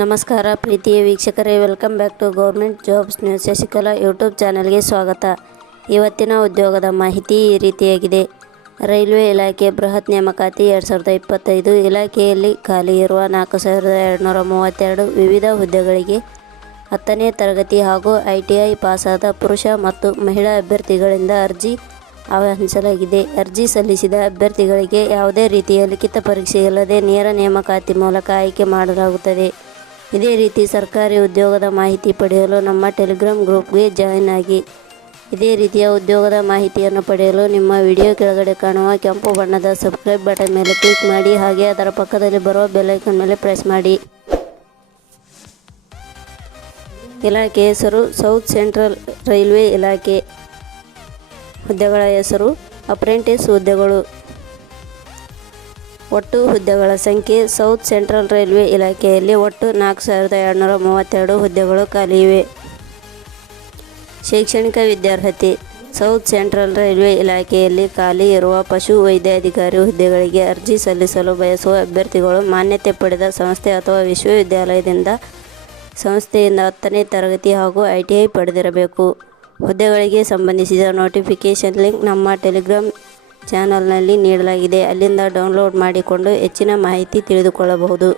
ನಮಸ್ಕಾರ ಪ್ರೀತಿಯ ವೀಕ್ಷಕರೇ welcome back to government jobs news Shashikala YouTube ಚಾನಲ್ಗೆ ಸ್ವಾಗತ. ಇವತ್ತಿನ ಉದ್ಯೋಗದ ಮಾಹಿತಿ ಈ ರೀತಿಯಾಗಿದೆ. ರೈಲ್ವೆ ಇಲಾಖೆ ಬೃಹತ್ ನೇಮಕಾತಿ ಎರಡು ಸಾವಿರದ ಇಪ್ಪತ್ತೈದು ಇಲಾಖೆಯಲ್ಲಿ ಖಾಲಿ ಇರುವ ನಾಲ್ಕು ಸಾವಿರದ ಎರಡುನೂರ ಮೂವತ್ತೆರಡು ವಿವಿಧ ಹುದ್ದೆಗಳಿಗೆ ಹತ್ತನೇ ತರಗತಿ ಹಾಗೂ ಐ ಟಿ ಐ ಪಾಸಾದ ಪುರುಷ ಮತ್ತು ಮಹಿಳಾ ಅಭ್ಯರ್ಥಿಗಳಿಂದ ಅರ್ಜಿ ಆಹ್ವಾನಿಸಲಾಗಿದೆ ಅರ್ಜಿ ಸಲ್ಲಿಸಿದ ಅಭ್ಯರ್ಥಿಗಳಿಗೆ ಯಾವುದೇ ರೀತಿಯ ಲಿಖಿತ ಪರೀಕ್ಷೆ ಇಲ್ಲದೆ ನೇರ ನೇಮಕಾತಿ ಮೂಲಕ ಆಯ್ಕೆ ಮಾಡಲಾಗುತ್ತದೆ. ಇದೇ ರೀತಿ ಸರ್ಕಾರಿ ಉದ್ಯೋಗದ ಮಾಹಿತಿ ಪಡೆಯಲು ನಮ್ಮ ಟೆಲಿಗ್ರಾಮ್ ಗ್ರೂಪ್ಗೆ ಜಾಯಿನ್ ಆಗಿ. ಇದೇ ರೀತಿಯ ಉದ್ಯೋಗದ ಮಾಹಿತಿಯನ್ನು ಪಡೆಯಲು ನಿಮ್ಮ ವಿಡಿಯೋ ಕೆಳಗಡೆ ಕಾಣುವ ಕೆಂಪು ಬಣ್ಣದ ಸಬ್ಸ್ಕ್ರೈಬ್ ಬಟನ್ ಮೇಲೆ ಕ್ಲಿಕ್ ಮಾಡಿ ಹಾಗೆ ಅದರ ಪಕ್ಕದಲ್ಲಿ ಬರುವ ಬೆಲ್ಲೈಕನ್ ಮೇಲೆ ಪ್ರೆಸ್ ಮಾಡಿ. ಇಲಾಖೆ ಹೆಸರು ಸೌತ್ ಸೆಂಟ್ರಲ್ ರೈಲ್ವೆ ಇಲಾಖೆ. ಹುದ್ದೆಗಳ ಹೆಸರು, ಅಪ್ರೆಂಟಿಸ್ ಹುದ್ದೆಗಳು. ಒಟ್ಟು ಹುದ್ದೆಗಳ ಸಂಖ್ಯೆ, ಸೌತ್ ಸೆಂಟ್ರಲ್ ರೈಲ್ವೆ ಇಲಾಖೆಯಲ್ಲಿ ಒಟ್ಟು ನಾಲ್ಕು ಸಾವಿರದ ಎರಡುನೂರ ಮೂವತ್ತೆರಡು ಹುದ್ದೆಗಳು ಖಾಲಿ ಇವೆ. ಶೈಕ್ಷಣಿಕ ವಿದ್ಯಾರ್ಹತೆ, ಸೌತ್ ಸೆಂಟ್ರಲ್ ರೈಲ್ವೆ ಇಲಾಖೆಯಲ್ಲಿ ಖಾಲಿ ಇರುವ ಪಶು ವೈದ್ಯಾಧಿಕಾರಿ ಹುದ್ದೆಗಳಿಗೆ ಅರ್ಜಿ ಸಲ್ಲಿಸಲು ಬಯಸುವ ಅಭ್ಯರ್ಥಿಗಳು ಮಾನ್ಯತೆ ಪಡೆದ ಸಂಸ್ಥೆ ಅಥವಾ ವಿಶ್ವವಿದ್ಯಾಲಯದಿಂದ ಸಂಸ್ಥೆಯಿಂದ ಹತ್ತನೇ ತರಗತಿ ಹಾಗೂ ಐ ಪಡೆದಿರಬೇಕು. ಹುದ್ದೆಗಳಿಗೆ ಸಂಬಂಧಿಸಿದ ನೋಟಿಫಿಕೇಷನ್ ಲಿಂಕ್ ನಮ್ಮ ಟೆಲಿಗ್ರಾಮ್ ಚಾನಲ್ನಲ್ಲಿ ನೀಡಲಾಗಿದೆ. ಅಲ್ಲಿಂದ ಡೌನ್ಲೋಡ್ ಮಾಡಿಕೊಂಡು ಹೆಚ್ಚಿನ ಮಾಹಿತಿ ತಿಳಿದುಕೊಳ್ಳಬಹುದು.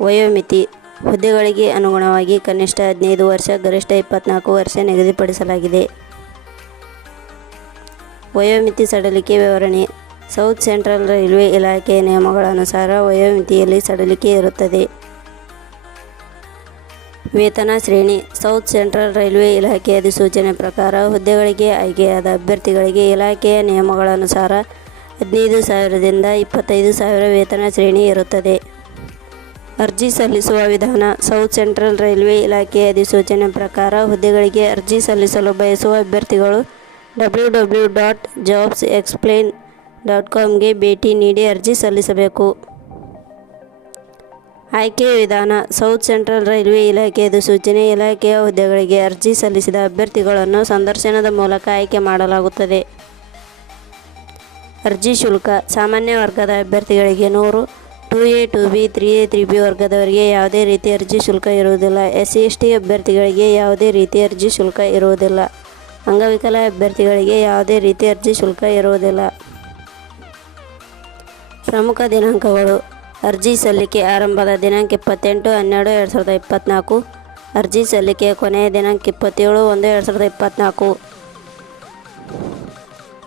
ವಯೋಮಿತಿ. ಹುದ್ದೆಗಳಿಗೆ ಅನುಗುಣವಾಗಿ ಕನಿಷ್ಠ ಹದಿನೈದು ವರ್ಷ, ಗರಿಷ್ಠ ಇಪ್ಪತ್ನಾಲ್ಕು ವರ್ಷ ನಿಗದಿಪಡಿಸಲಾಗಿದೆ. ವಯೋಮಿತಿ ಸಡಲಿಕೆ ವಿವರಣೆ. ಸೌತ್ ಸೆಂಟ್ರಲ್ ರೈಲ್ವೆ ಇಲಾಖೆಯ ನಿಯಮಗಳ ಅನುಸಾರ ವಯೋಮಿತಿಯಲ್ಲಿ ಸಡಲಿಕೆ ಇರುತ್ತದೆ. ವೇತನ ಶ್ರೇಣಿ, ಸೌತ್ ಸೆಂಟ್ರಲ್ ರೈಲ್ವೆ ಇಲಾಖೆ ಅಧಿಸೂಚನೆ ಪ್ರಕಾರ ಹುದ್ದೆಗಳಿಗೆ ಆಯ್ಕೆಯಾದ ಅಭ್ಯರ್ಥಿಗಳಿಗೆ ಇಲಾಖೆಯ ನಿಯಮಗಳನುಸಾರ ಹದಿನೈದು ಸಾವಿರದಿಂದ ಇಪ್ಪತ್ತೈದು ಸಾವಿರ ವೇತನ ಶ್ರೇಣಿ ಇರುತ್ತದೆ. ಅರ್ಜಿ ಸಲ್ಲಿಸುವ ವಿಧಾನ, ಸೌತ್ ಸೆಂಟ್ರಲ್ ರೈಲ್ವೆ ಇಲಾಖೆ ಅಧಿಸೂಚನೆ ಪ್ರಕಾರ ಹುದ್ದೆಗಳಿಗೆ ಅರ್ಜಿ ಸಲ್ಲಿಸಲು ಬಯಸುವ ಅಭ್ಯರ್ಥಿಗಳು W W dot jobs explain dot ಕಾಮ್ಗೆ ಭೇಟಿ ನೀಡಿ ಅರ್ಜಿ ಸಲ್ಲಿಸಬೇಕು. ಆಯ್ಕೆ ವಿಧಾನ, ಸೌತ್ ಸೆಂಟ್ರಲ್ ರೈಲ್ವೆ ಇಲಾಖೆಯದು ಸೂಚನೆ, ಇಲಾಖೆಯ ಹುದ್ದೆಗಳಿಗೆ ಅರ್ಜಿ ಸಲ್ಲಿಸಿದ ಅಭ್ಯರ್ಥಿಗಳನ್ನು ಸಂದರ್ಶನದ ಮೂಲಕ ಆಯ್ಕೆ ಮಾಡಲಾಗುತ್ತದೆ. ಅರ್ಜಿ ಶುಲ್ಕ, ಸಾಮಾನ್ಯ ವರ್ಗದ ಅಭ್ಯರ್ಥಿಗಳಿಗೆ ನೂರು, two A, two B, three A, three B ವರ್ಗದವರಿಗೆ ಯಾವುದೇ ರೀತಿ ಅರ್ಜಿ ಶುಲ್ಕ ಇರುವುದಿಲ್ಲ. ಎಸ್ ಸಿ, ಎಸ್ ಟಿ ಅಭ್ಯರ್ಥಿಗಳಿಗೆ ಯಾವುದೇ ರೀತಿ ಅರ್ಜಿ ಶುಲ್ಕ ಇರುವುದಿಲ್ಲ. ಅಂಗವಿಕಲ ಅಭ್ಯರ್ಥಿಗಳಿಗೆ ಯಾವುದೇ ರೀತಿ ಅರ್ಜಿ ಶುಲ್ಕ ಇರುವುದಿಲ್ಲ. ಪ್ರಮುಖ ದಿನಾಂಕಗಳು ಅರ್ಜಿ ಸಲ್ಲಿಕೆ ಆರಂಭದ ದಿನಾಂಕ ಇಪ್ಪತ್ತೆಂಟು, ಹನ್ನೆರಡು, ಎರಡು ಸಾವಿರದ ಇಪ್ಪತ್ತ್ನಾಲ್ಕು ಅರ್ಜಿ ಸಲ್ಲಿಕೆ ಕೊನೆಯ ದಿನಾಂಕ ಇಪ್ಪತ್ತೇಳು, ಒಂದು, ಎರಡು ಸಾವಿರದ ಇಪ್ಪತ್ತ್ನಾಲ್ಕು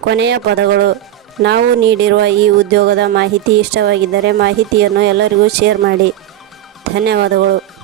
ಕೊನೆಯ ಪದಗಳು. ನಾವು ನೀಡಿರುವ ಈ ಉದ್ಯೋಗದ ಮಾಹಿತಿ ಇಷ್ಟವಾಗಿದ್ದರೆ ಮಾಹಿತಿಯನ್ನು ಎಲ್ಲರಿಗೂ ಶೇರ್ ಮಾಡಿ. ಧನ್ಯವಾದಗಳು.